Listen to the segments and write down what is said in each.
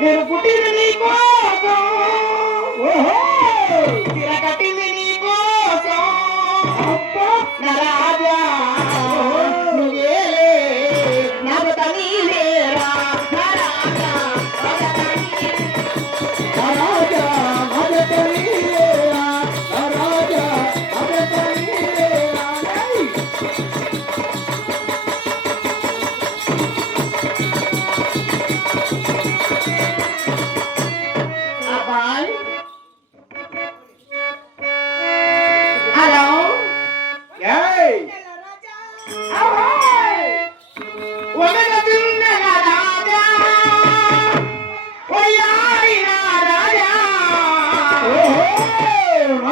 నేను పుట్టిన నీ కోసం. తిరగటింది నీ కోసం. అబ్బా!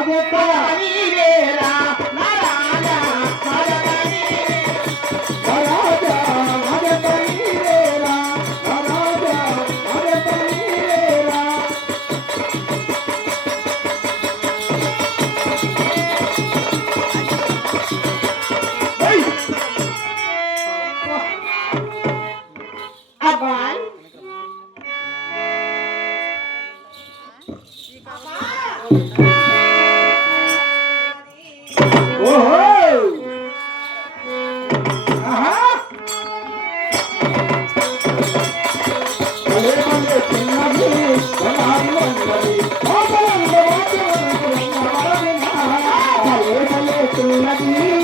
Yeah. Gracias.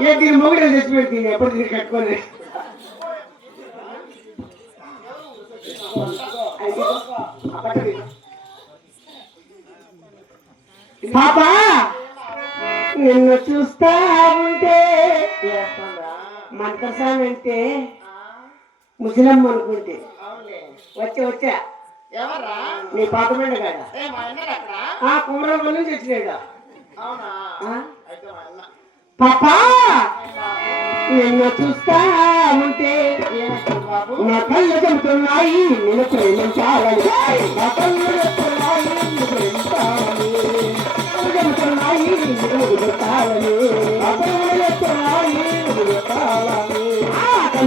ఏ దీని మొగుడే తెచ్చిపెట్టింది ఎప్పుడు దీన్ని కట్టుకోలే పాపా నిన్ను చూస్తా ఉంటే మంత్రసామి అంటే ముసలమ్మ అనుకుంటే. వచ్చా వచ్చా. నీ పాత మెండ కాడ? ఆ కుమరమ్మ నుంచి వచ్చినాడు పాపా! నిన్ను చూస్తా ఉంటే నా కళ్ళు చెబుతున్నాయి నిన్ను ప్రేమించాలని. నా కళ్ళు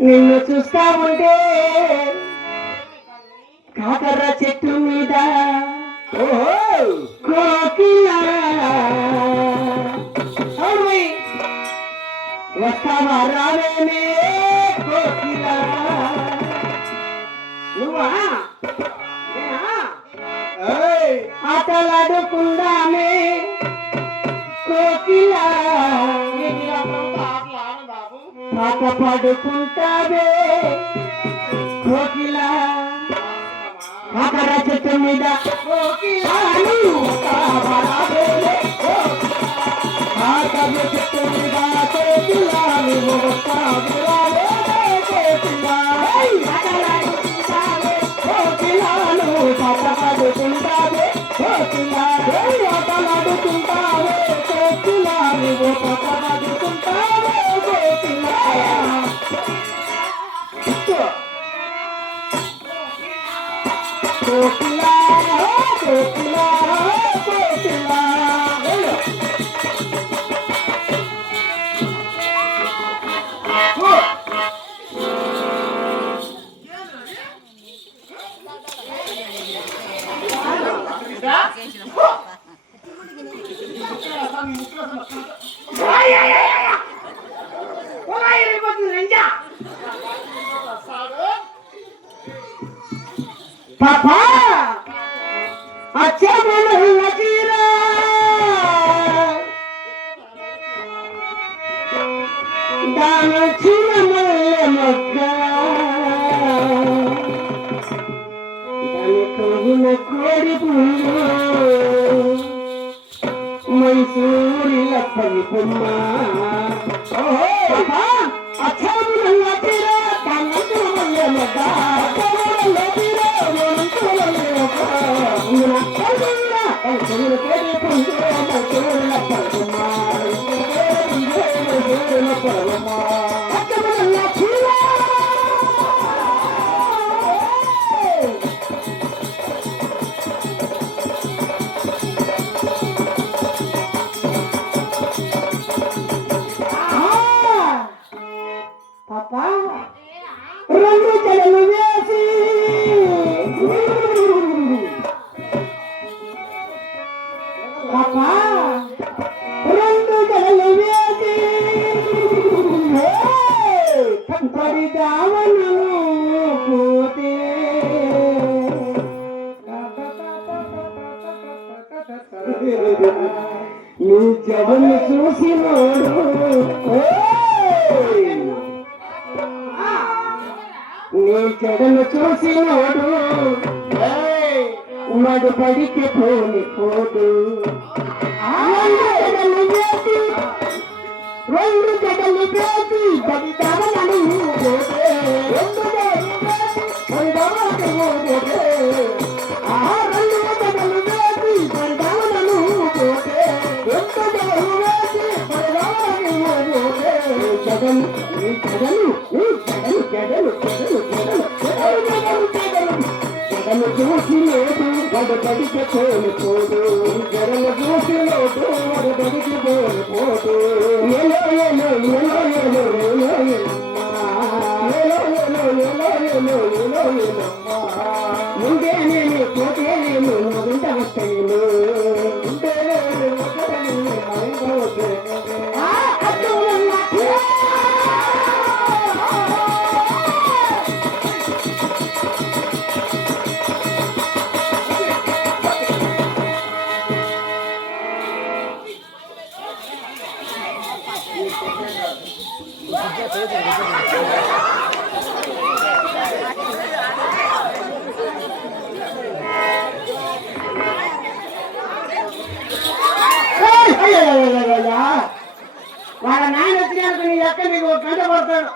నిన్ను చూస్తా ఉంటే కాకర్ర చెట్టు మీద. వస్తావా రావేనే కోకిల? నువ్వా? ఆటలాడుకుందామే కోకిల. మాట పాట పాడుకుంటావే కోకిల కాకర చెట్టు మీద కోకిల కాకర చెట్టు మీద కోకిల నువ్వు ఆటలాడుకుంటావే Papai! నీ జవను చూసి నీ జడను చూసి నోడు మడు పడికి పోని పోడు. రెండు జడలు వేసి దరిదారనని రెండు Thank you. వాళ్ళ నాయన వచ్చినాక నీ ఎక్క నీకు ఒక గంట పడతాడు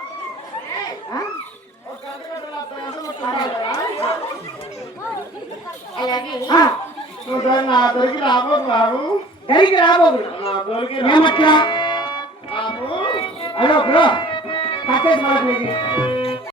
నా దొరికి రాబోకు దొరికి రాబోకు. నా దొరికి రాబట్లా હલો બ્રો સાથે જ મળો